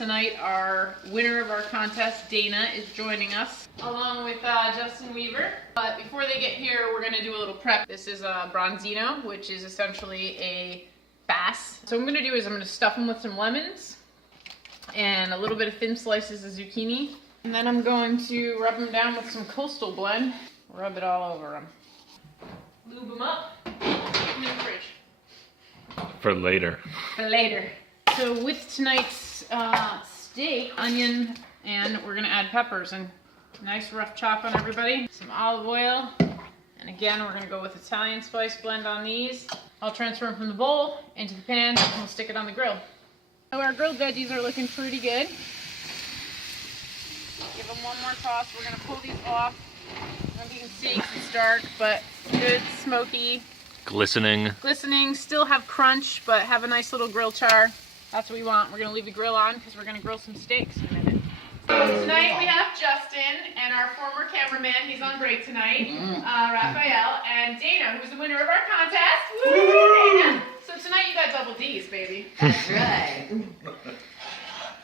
Tonight, our winner of our contest, Dana, is joining us, along with Justin Weaver. But before they get here, we're gonna do a little prep. This is a branzino, which is essentially a bass. So what I'm gonna do is I'm gonna stuff them with some lemons and a little bit of thin slices of zucchini. And then I'm going to rub them down with some coastal blend. Rub it all over them. Lube them up, keep them in the fridge. For later. For later. So with tonight's steak, onion, and we're gonna add peppers and nice rough chop on everybody. Some olive oil. And again, we're gonna go with Italian spice blend on these. I'll transfer them from the bowl into the pan and we'll stick it on the grill. So our grilled veggies are looking pretty good. Give them one more toss. We're gonna pull these off. You can see it's dark, but good, smoky. Glistening. Glistening, still have crunch, but have a nice little grill char. That's what we want. We're gonna leave the grill on because we're gonna grill some steaks in a minute. So tonight we have Justin and our former cameraman, he's on break tonight, Raphael, and Dana, who's the winner of our contest. Woo, Dana! So tonight you got double D's, baby. That's right.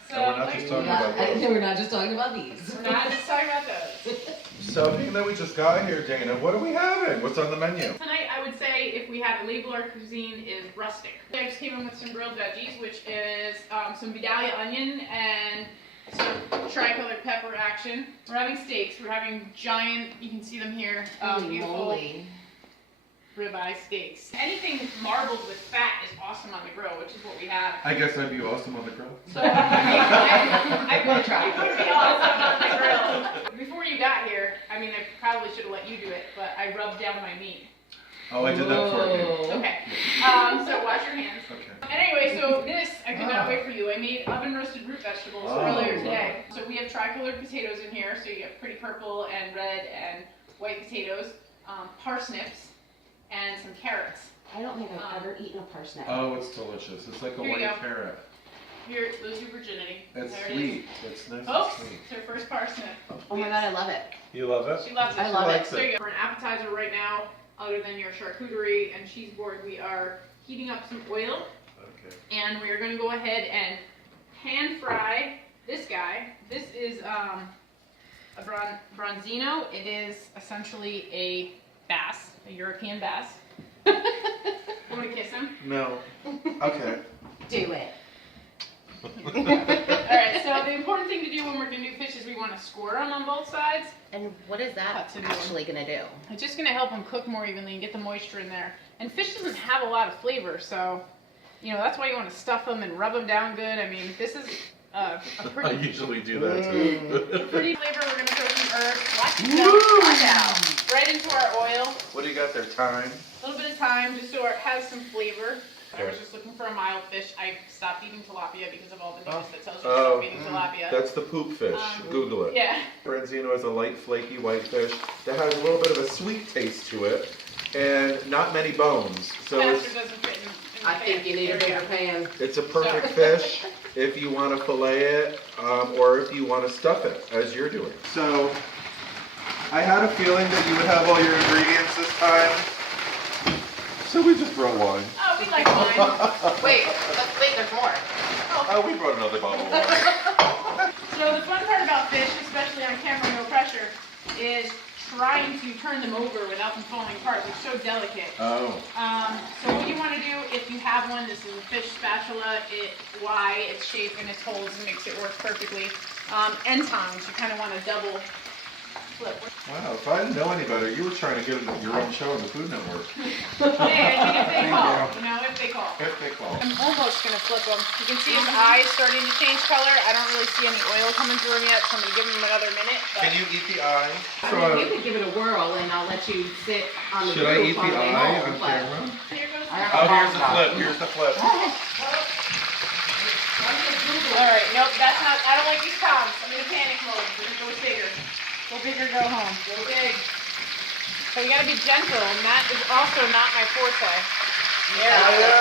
So we're not just talking about those. We're not just talking about these. We're not just talking about those. So being that we just got here, Dana, what are we having? What's on the menu? Tonight, I would say, if we had to label our cuisine, is rustic. I just came in with some grilled veggies, which is some Vidalia onion and some tricolored pepper action. We're having steaks. We're having giant, you can see them here, beautiful ribeye steaks. Anything marbled with fat is awesome on the grill, which is what we have. I guess I'd be awesome on the grill. So, I will try. You would be awesome on the grill. Before you got here, I mean, I probably should have let you do it, but I rubbed down my meat. Oh, I did that for you. Okay. So wash your hands. Okay. And anyway, so this, I could not wait for you. I made oven roasted root vegetables earlier today. So we have tricolored potatoes in here, so you get pretty purple and red and white potatoes, parsnips, and some carrots. I don't think I've ever eaten a parsnip. Oh, it's delicious. It's like a Here you white go. carrot. Here, lose your virginity. It's There it sweet. It's nice Folks, and sweet. it's her first parsnip. Oh my god, I love it. You love it? She loves it. I love it. So you go. For an appetizer right now, other than your charcuterie and cheese board, we are heating up some oil. Okay. And we are going to go ahead and pan fry this guy. This is a branzino. It is essentially a bass, a European bass. Want to kiss him? No. Okay. Do it. Alright, so the important thing to do when we're going to do fish is we want to score them on both sides. And what is that Cut to do. actually going to do? It's just going to help them cook more evenly and get the moisture in there. And fish doesn't have a lot of flavor, so, you know, that's why you want to stuff them and rub them down good. I mean, this is a I pretty, usually do that too. pretty flavor. We're going to throw some herbs. Watch out. Right into our oil. What do you got there? Thyme? A little bit of thyme just so it has some flavor. I was just looking for a mild fish. I stopped eating tilapia because of all the news that tells you to stop eating tilapia. That's the poop fish. Google it. Yeah. Branzino is a light, flaky white fish that has a little bit of a sweet taste to it and not many bones. So Faster doesn't fit in the I think pan. you need a There we bigger pan. it's a perfect fish if you want to fillet it or if you want to stuff it, as you're doing. So I had a feeling that you would have all your ingredients this time. So we just brought wine. Oh, we like wine. Wait, there's more. Oh, we brought another bottle of wine. So the fun part about fish, especially on camera, no pressure, is trying to turn them over without them falling apart. They're so delicate. Oh. So what you want to do, if you have one, this is a fish spatula. It's shaped and its holes and makes it work perfectly. End tongs, you kind of want to double flip. Wow, if I didn't know any better, you were trying to get your own show on the Food Network. Hey, I think if they call, you know, if they call. If they call. I'm almost going to flip them. You can see his eyes starting to change color. I don't really see any oil coming through him yet, so I'm going to give him another minute. But Can you eat the eye? I mean, you could give it a whirl and I'll let you sit on the Should I roof eat all the day eye long, on but- camera? Here goes I the have Oh, here's the a flip. Here's the flip. Alright, nope, that's not, I don't like these toms. I'm in a panic mode. We're gonna go bigger. Go big or go home. Go big. So you gotta be gentle, and that is also not my forte. There we go.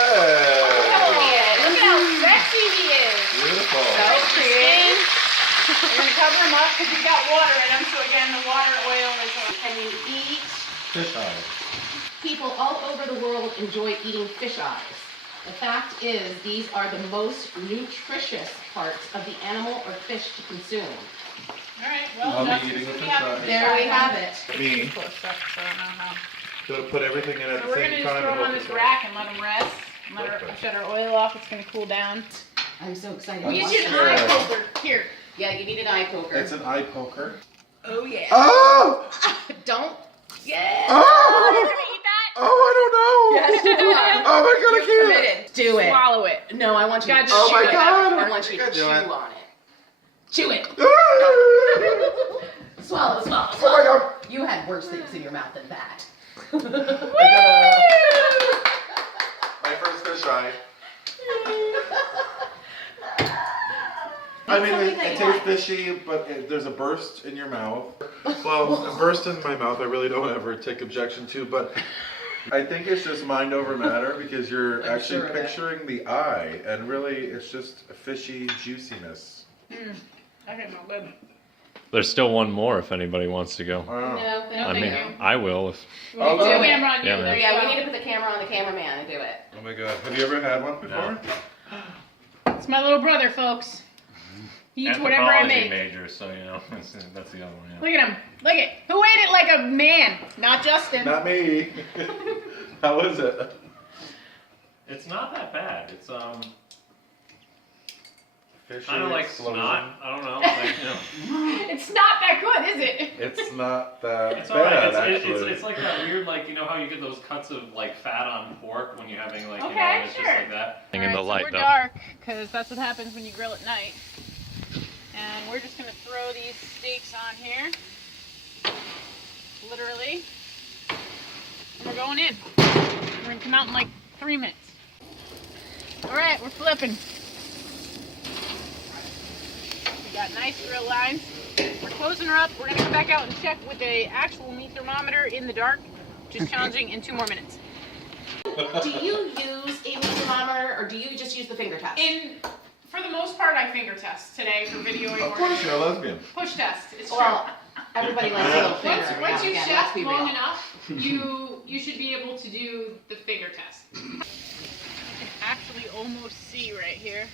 Look at how sexy he is. Beautiful. So creative. We're gonna cover him up because he's got water in him, so again, the water oil is Can you eat? Fish eye. People all over the world enjoy eating fish eyes. The fact is, these are the most nutritious parts of the animal or fish to consume. All right, well, I'll be Justin, eating so with we the have side. the There we have it. Me. Close up, so I don't know how. Gotta put everything in at So the we're same gonna just time. throw and them on hope this it's rack and let them rest. Shut our oil off. It's gonna cool down. I'm so excited. We to use watch an this. eye poker. Here. Yeah, you need an eye poker. It's an eye poker. Oh yeah. Oh! Don't. Yeah. Oh! You're gonna eat that? Oh, I don't know! Yes, you are. Oh my god, I can't! Committed. Do it. Swallow it. No, I want you to God, chew oh my it. God. I want you to I chew do it. on it. Chew it. Oh Swallow, swallow, my swallow. god! You had worse things in your mouth than that. My first fish eye. I mean, it tastes fishy, but there's a burst in your mouth. Well, a burst in my mouth I really don't ever take objection to, but I think it's just mind over matter because you're I'm actually sure of it. picturing the eye, and really it's just a fishy juiciness. I can not live. There's still one more if anybody wants to go. I don't know. No, No, I thank mean, you. I will if. We need to Okay. put the camera on you. Yeah, There man. you Yeah, go. we need to put the camera on the cameraman and do it. Oh my god. Have you ever had one before? It's my little brother, folks. He eats whatever I Anthropology make. major, so you know that's the other one. Yeah. Look at him. Look at who ate it like a man, not Justin. Not me. How is it? It's not that bad. It's Fishy kind of like explosion. snot. I don't know. Like, you know. It's not that good, is it? It's not that It's bad, alright. actually. It's like that weird, like, you know how you get those cuts of like fat on pork when you're having like, you Okay, know, it's sure. just like that. All In the right, light so we're though. dark because that's what happens when you grill at night. And we're just gonna throw these steaks on here, literally. And we're going in. We're gonna come out in like 3 minutes. All right, we're flipping. We got nice grill lines. We're closing her up. We're gonna come back out and check with the actual meat thermometer in the dark, which is challenging, in 2 more minutes. Do you use a meat thermometer or do you just use the finger test? For the most part, I finger test today for videoing Of or course, you're a lesbian. push test. It's true. Well, everybody likes a little finger. every Once now you and again, chef let's be long real. enough, you should be able to do the finger test. You can actually almost see right here.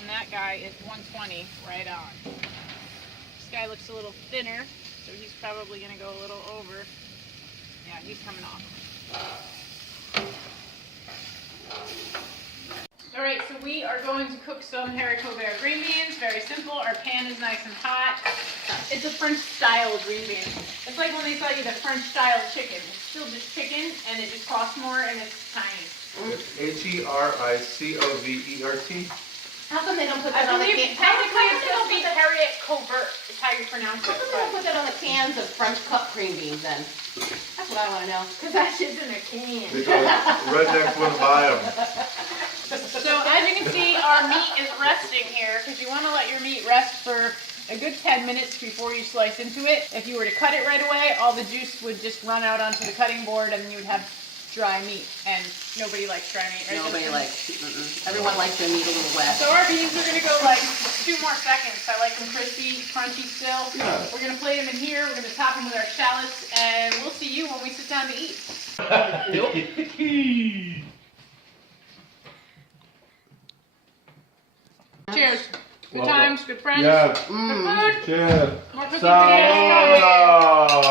And that guy is 120 right on. This guy looks a little thinner, so he's probably gonna go a little over. Yeah, he's coming off. All right, so we are going to cook some haricot vert green beans. Very simple. Our pan is nice and hot. It's a French style green bean. It's like when they sell you the French style chicken. It's still just chicken, and it just costs more, and it's tiny. It's Hericovert. How come they don't put I that on the believe can? technically it's supposed to be haricot vert. Is how you pronounce How it. come they don't put that on the cans of French cut green beans then? That's what I want to know. Because that shit's in a can. Because rednecks wouldn't buy them. So as you can see, our meat is resting here because you want to let your meat rest for a good 10 minutes before you slice into it. If you were to cut it right away, all the juice would just run out onto the cutting board and you would have dry meat. And nobody likes dry meat, right? Nobody likes. Everyone likes their meat a little wet. So our beans are going to go like 2 more seconds. I like them crispy, crunchy still. Yeah. We're going to plate them in here. We're going to top them with our shallots. And we'll see you when we sit down to eat. Cheers. Good times, good friends. Yeah. Good food. Cheers. More cooking videos coming. Sayonara.